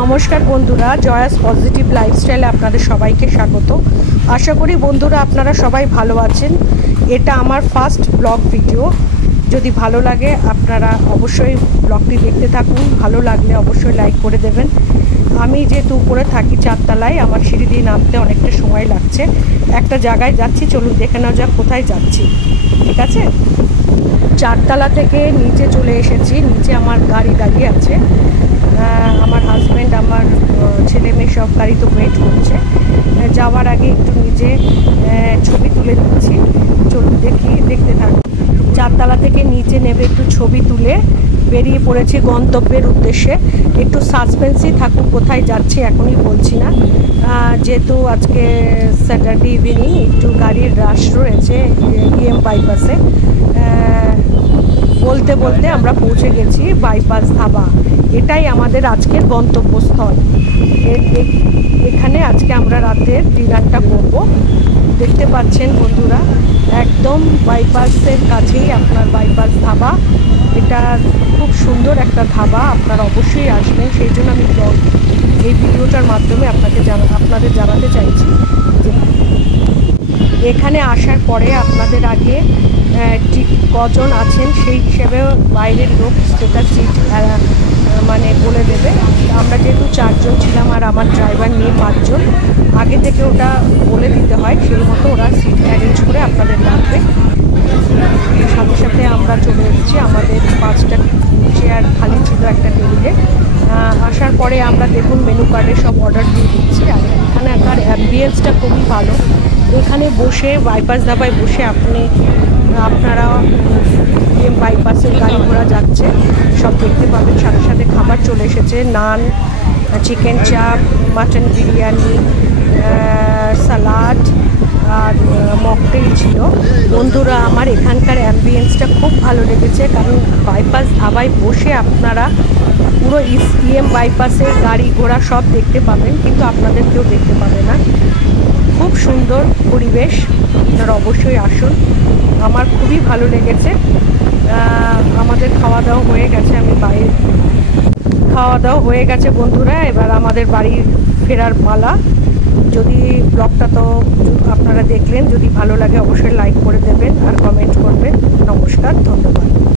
নমস্কার বন্ধুরা, জয়াস পজিটিভ লাইফস্টাইলে আপনাদের সবাইকে স্বাগত। আশা করি বন্ধুরা আপনারা সবাই ভালো আছেন। এটা আমার ফার্স্ট ব্লগ ভিডিও। যদি ভালো লাগে আপনারা অবশ্যই ব্লগটি দেখতে থাকুন। ভালো লাগলে অবশ্যই লাইক করে দেবেন। আমি যেহেতু উপরে থাকি চারতলায়, আমার সিঁড়ি দিয়ে নামতে অনেকটা সময় লাগছে। একটা জায়গায় যাচ্ছি, চলুন দেখে নেওয়া যাক কোথায় যাচ্ছি। ঠিক আছে, চারতলা থেকে নিচে চলে এসেছি। নিচে আমার গাড়ি দাঁড়িয়ে আছে, আমার হাজব্যান্ড আমার ছেলে মেয়ে সব গাড়িতে ওয়েট করছে। যাওয়ার আগে একটু নিজে ছবি তুলে দিচ্ছি, চলুন দেখতে থাকুন। চারতলা থেকে নিচে নেমে একটু ছবি তুলে বেরিয়ে পড়েছি গন্তব্যের উদ্দেশ্যে। একটু সাসপেন্সই থাকুক কোথায় যাচ্ছি এখনই বলছি না, যেহেতু আজকে স্যাটারডে ইভিনিং, একটু গাড়ির রাশ রয়েছে ইএম বাইপাসে। বলতে বলতে আমরা পৌঁছে গেছি বাইপাস ধাবা। এটাই আমাদের আজকের গন্তব্যস্থল। এখানে আজকে আমরা রাতের ডিনারটা করব। দেখতে পাচ্ছেন বন্ধুরা, একদম বাইপাসের কাছেই আপনার বাইপাস ধাবা। এটা খুব সুন্দর একটা ধাবা, আপনারা অবশ্যই আসবেন। সেই জন্য আমি এই ভিডিওটার মাধ্যমে আপনাদের জানাতে চাইছি যে এখানে আসার পরে আপনাদের আগে ঠিক কজন আছেন সেই হিসেবে বাইরের লোক সেটা সিট মানে বলে দেবে। আমরা যেহেতু 4 জন ছিলাম আর আমার ড্রাইভার নিয়ে 5 জন, আগে থেকে ওটা বলে দিতে হয়, সেই মতো ওরা সিট অ্যারেঞ্জ করে আপনাদের রাখবে। সাথে সাথে আমরা চলে এসেছি, আমাদের 5টা চেয়ার খালি ছিল একটা টেবিলে। আসার পরে আমরা দেখুন মেনু কার্ডে সব অর্ডার দিয়ে দিচ্ছি। আর এখানকার অ্যাম্বিয়েন্সটা খুবই ভালো। এখানে বসে বাইপাস ধাবায় বসে আপনারা বাইপাসের গাড়ি ঘোড়া যাচ্ছে সব দেখতে পাবেন। সাথে সাথে খাবার চলে এসেছে, নান, চিকেন চাপ, মাটন বিরিয়ানি, সালাড আর মকটেল ছিল। বন্ধুরা আমার এখানকার অ্যাম্বিয়েন্সটা খুব ভালো লেগেছে, কারণ বাইপাস ধাবায় বসে আপনারা পুরো ইএম বাইপাসের গাড়ি ঘোড়া সব দেখতে পাবেন, কিন্তু আপনাদের কেউ দেখতে পাবে না। খুব সুন্দর পরিবেশ, আপনারা অবশ্যই আসুন। আমার খুবই ভালো লেগেছে। আমাদের খাওয়া দাওয়া হয়ে গেছে, খাওয়া দাওয়া হয়ে গেছে বন্ধুরা। এবার আমাদের বাড়ি ফেরার পালা। যদি ব্লগটা তো আপনারা দেখলেন, যদি ভালো লাগে অবশ্যই লাইক করে দেবেন আর কমেন্ট করবেন। নমস্কার, ধন্যবাদ।